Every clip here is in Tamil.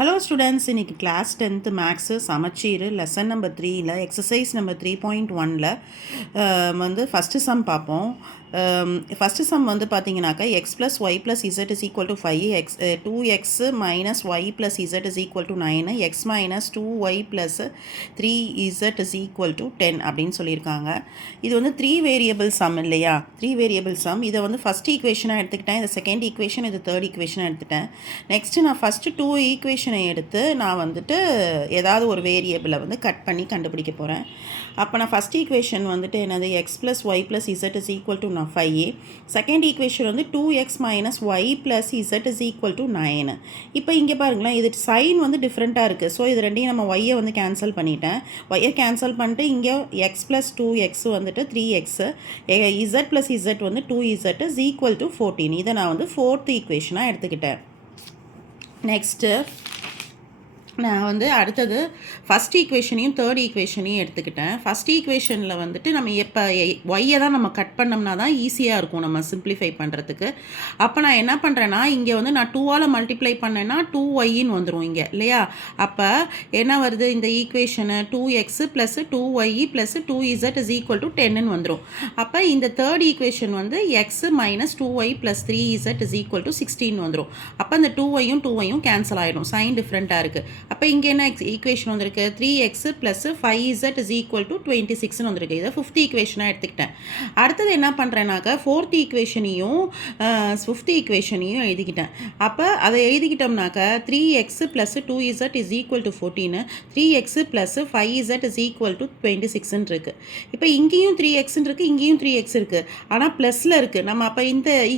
Hello students, இன்னைக்கு class 10th Maths சமச்சீர் lesson number 3ல exercise number 3.1ல வந்து first sum பார்ப்போம். first sum வந்து பார்த்தீங்கன்னாக்கா x plus y plus z is equal to 5, 2x minus y plus z is equal to 9, x minus 2y plus 3z is equal to 10 அப்படின்னு சொல்லியிருக்காங்க. இது வந்து 3 வேரியபிள் sum இல்லையா, 3 வேரியபிள் sum. இதை வந்து ஃபஸ்ட் ஈக்குவேஷனாக எடுத்துக்கிட்டேன், இது செகண்ட் ஈக்குவேஷன், இது தேர்ட் ஈக்குவேஷனாக எடுத்துட்டேன். நெக்ஸ்ட்டு நான் ஃபஸ்ட்டு 2 ஈக்குவேஷனை எடுத்து நான் வந்துட்டு ஏதாவது ஒரு வேரியபிளை வந்து கட் பண்ணி கண்டுபிடிக்க போகிறேன். அப்போ நான் ஃபஸ்ட் ஈக்குவேஷன் வந்துட்டு என்னது, x plus y plus z is equal to 5. Second equation வந்து 2x minus y plus z is equal to 9. இப்போ இங்கே பாருங்களேன், இது சைன் வந்து டிஃப்ரெண்ட்டாக இருக்குது. ஸோ இது ரெண்டையும் நம்ம ஒய்யை வந்து கேன்சல் பண்ணிட்டேன். ஒய்யை கேன்சல் பண்ணிட்டு இங்கே எக்ஸ் ப்ளஸ் 2x வந்துட்டு 3x, இசட் ப்ளஸ் இசட் வந்து 2z இஸ் ஈக்குவல் டு 14. இதை நான் வந்து ஃபோர்த் ஈக்குவேஷனாக எடுத்துக்கிட்டேன். நெக்ஸ்ட்டு நான் வந்து அடுத்தது ஃபஸ்ட் ஈக்குவேஷனையும் தேர்ட் ஈக்குவேஷனையும் எடுத்துக்கிட்டேன். ஃபஸ்ட் ஈக்குவேஷனில் வந்துட்டு நம்ம எப்போ ஒய்யை தான் நம்ம கட் பண்ணோம்னா தான் ஈஸியாக இருக்கும் நம்ம சிம்ப்ளிஃபை பண்ணுறதுக்கு. அப்போ நான் என்ன பண்ணுறேன்னா, இங்கே வந்து நான் 2ஆல் மல்டிப்ளை பண்ணேன்னா 2yன்னு வந்துடும் இங்கே இல்லையா. அப்போ என்ன வருது, இந்த equation 2x plus 2y plus 2z is equal to 10ன்னு வந்துடும். அப்போ இந்த தேர்ட் ஈக்குவேஷன் வந்து x minus 2y plus 3z is equal to 16 வந்துடும். அப்போ இந்த 2yயும் கேன்சல் ஆகிடும், சைன் டிஃப்ரெண்ட்டாக இருக்குது. அப்போ இங்கே என்ன ஈக்குவேஷன் வந்திருக்கு, 3x plus 5z is equal to 26ன்னு வந்திருக்கு. இதை ஃபிஃப்த் ஈக்குவேஷனாக எடுத்துக்கிட்டேன். அடுத்தது என்ன பண்ணுறேன்னாக்கா, ஃபோர்த் ஈக்குவேஷனையும் ஃபிஃப்த் ஈக்குவேஷனையும் எழுதிக்கிட்டேன். அப்போ அதை எழுதிக்கிட்டோம்னாக்கா 3x plus 2z is equal to 14, 3x plus 5z is equal to 26ன்னு இருக்குது. இப்போ இங்கேயும் 3xன்னு இருக்குது, இங்கேயும் 3x இருக்குது, ஆனால் ப்ளஸில் இருக்குது. நம்ம அப்போ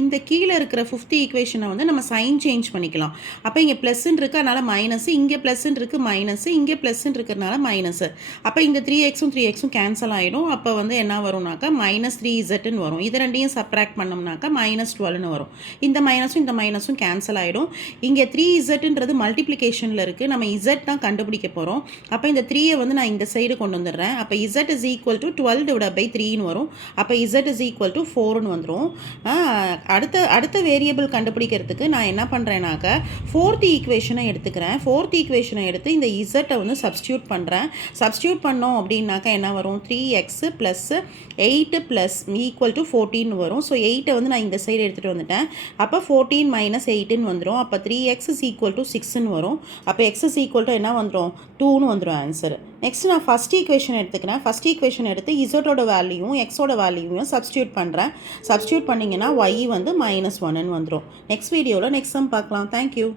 இந்த கீழே இருக்கிற ஃபிஃப்த் ஈக்குவேஷனை வந்து நம்ம சைன் சேஞ்ச் பண்ணிக்கலாம். அப்போ இங்கே ப்ளஸ்ன்னு இருக்குது, அதனால் மைனஸ், இங்கே ப்ளஸ்ன்னு இருக்குது மைனஸ், இங்கே ப்ளஸ்ன்னு இருக்கிறதுனால மைனஸ். அப்போ இந்த 3xம் கேன்சல் ஆகிடும். அப்போ வந்து என்ன வரும்னாக்கா மைனஸ் 3zன்னு வரும். இது ரெண்டையும் சப்ராக்ட் பண்ணோம்னாக்கா மைனஸ் 12ன்னு வரும். இந்த மைனஸும் கேன்சல் ஆகிடும். இங்கே 3zன்றது மல்டிப்ளிகேஷனில் இருக்குது, நம்ம z தான் கண்டுபிடிக்க போகிறோம். அப்போ இந்த 3யை வந்து நான் இந்த சைடு கொண்டு வந்துடுறேன். அப்போ z இஸ் ஈக்குவல் டு 12/3ன்னு வரும். அப்போ z இஸ் ஈக்குவல் டு 4ன்னு வந்துடும். அடுத்த வேரியபிள் கண்டுபிடிக்கிறதுக்கு நான் என்ன பண்ணுறேன்னாக்கா, ஃபோர்த் ஈக்குவேஷனை எடுத்துக்கிறேன். ஃபோர்த் ஈக்குவேஷனை எடுத்து இந்த இசட்டை வந்து சப்ஸ்டியூட் பண்ணுறேன். சப்ஸ்டியூட் பண்ணோம் அப்படின்னாக்கா என்ன வரும், 3x plus 8 plus equal to 14 வரும். ஸோ 8 வந்து நான் இந்த சைடு எடுத்துகிட்டு வந்துட்டேன். அப்போ 14 மைனஸ் 8ன்னு வந்துடும். அப்போ 3x இஸ் ஈக்குவல் டு 6ன்னு வரும். அப்போ x இஸ் ஈக்குவல் டு என்ன வந்துடும், 2ன்னு வந்துடும் ஆன்சர். நெக்ஸ்ட் நான் ஃபஸ்ட் ஈக்குவேஷன் எடுத்துக்கிறேன். ஃபஸ்ட் ஈக்குவேஷன் எடுத்து இசட்டோட வேல்யூவும் எக்ஸோட வேல்யூவும் சப்ஸ்டியூட் பண்ணுறேன். சப்ஸ்டியூட் பண்ணிங்கன்னா y வந்து -1ன்னு வந்துடும். நெக்ஸ்ட் வீடியோவில் நெக்ஸ்ட் சம் பார்க்கலாம். தேங்க்யூ.